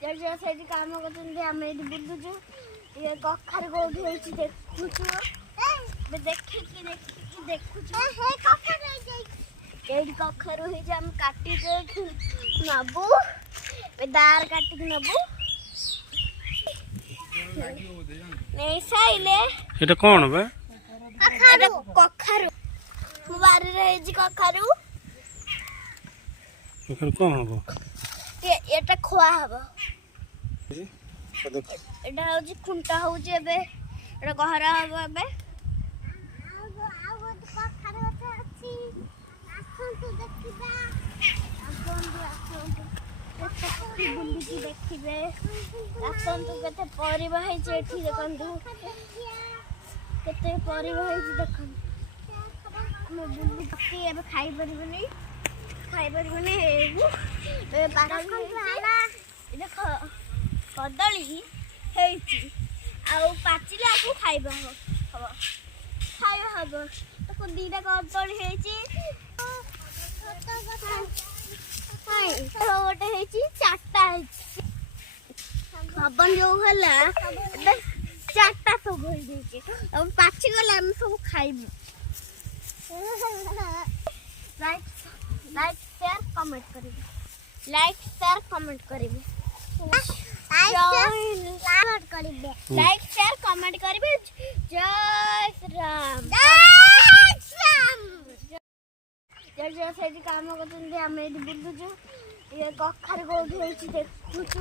ସେଇଠି କାମ କରୁଛନ୍ତି, ଆମେ ଏଇଠି ବୁଲୁଛୁ। ଇଏ କଖାରୁ କୋଉଠି ହେଇଛି ଦେଖୁଛୁ, ଦେଖିକି ଦେଖୁଛୁ। ଏଇଠି କଖାରୁ ହେଇଛି, ଆମେ କାଟିକି ନବୁ, ଦାର କାଟିକି ନବୁ। ନେଇ ସାଇଲେ এটা কোন বে କଖାରୁ ବାରିରେ ହେଇଛି କଖାରୁ। এখানে কোন হবো এটা ଖୋଆ ହବ। এটা ହଉଛି ଖୁଣ୍ଟା ହଉଛି ଏବେ, এটা ଗହରା ହବ ଏବେ। ବୁଲିକି ଦେଖିବେ, ଆସନ୍ତୁ କେତେ ପରିବା ହେଇଛି ଏଠି ଦେଖନ୍ତୁ, କେତେ ପରିବା ହେଇଛି ଦେଖନ୍ତୁ। ଆମେ ବୁଲିକି ଏବେ ଖାଇପାରିବୁନି ଦେଖ କଦଳୀ ହେଇଛି, ଆଉ ପାଚିଲା ଆକୁ ଖାଇବା ହବ। ତାକୁ ଦିଟା କଦଳୀ ହେଇଛି, ଗୋଟେ ହେଇଛି, ଚାରିଟା ହେଇଛି। ହବନ ଯୋଉ ହେଲା ଏବେ ଚାରିଟା ସବୁ ହେଇଯାଇଛି, ଆଉ ପାଚିଗଲେ ଆମେ ସବୁ ଖାଇବୁ। लाइक शेयर कमेंट करेंगे, लाइक शेयर कमेंट करेंगे, लाइक शेयर कमेंट करेंगे। जय श्री राम। ସେଇଠି କାମ କରୁଛନ୍ତି, ଆମେ ଏଇଠି ବୁଲୁଛୁ। ଇଏ କଖାରୁ କୋଉଠି ହେଇଛି ଦେଖୁଛୁ,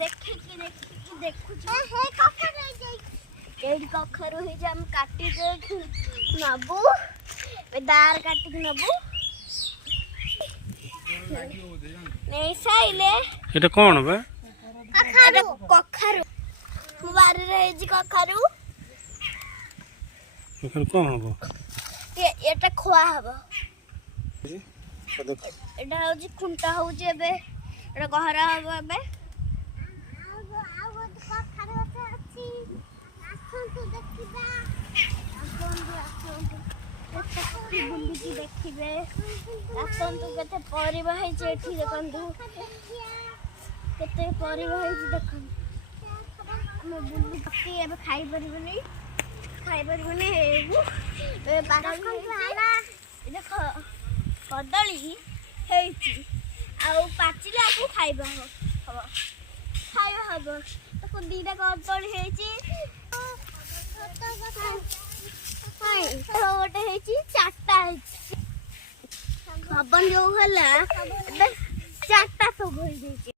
ଦେଖିକି ଦେଖୁଛୁ। ଏଇଠି କଖାରୁ ହେଇଛି, ଆମେ କାଟିକି ନବୁ, ଦାର କାଟିକି ନବୁ। ନେଇ ସାଇଲେ এটা কোন বে କଖାରୁ ବାରିରେ ହେଇଛି କଖାରୁ। এখানে কোন হবো এটা ଖୋଆ ହବ। এটা ହଉଛି ଖୁଣ୍ଟା ହଉଛି ଏବେ, এটা ଗହରା ହବ ଏବେ। ବୁଲିକି ଦେଖିବେ, ଆସନ୍ତୁ କେତେ ପରିବା ହେଇଛି ଏଠି ଦେଖନ୍ତୁ, କେତେ ପରିବା ହେଇଛି ଦେଖନ୍ତୁ। ଆମେ ବୁଲିକି ଏବେ ଖାଇପାରିବୁନି ଦେଖ କଦଳୀ ହେଇଛି, ଆଉ ପାଚିଲା ଆକୁ ଖାଇବା ହବ। ତାକୁ ଦିଟା କଦଳୀ ହେଇଛି, ଗୋଟେ ହେଇଛି, ଚାରିଟା ହେଇଛି। ହବନ ଯୋଉ ହେଲା ଏବେ ଚାରିଟା ସବୁ ହେଇଯାଇଛି।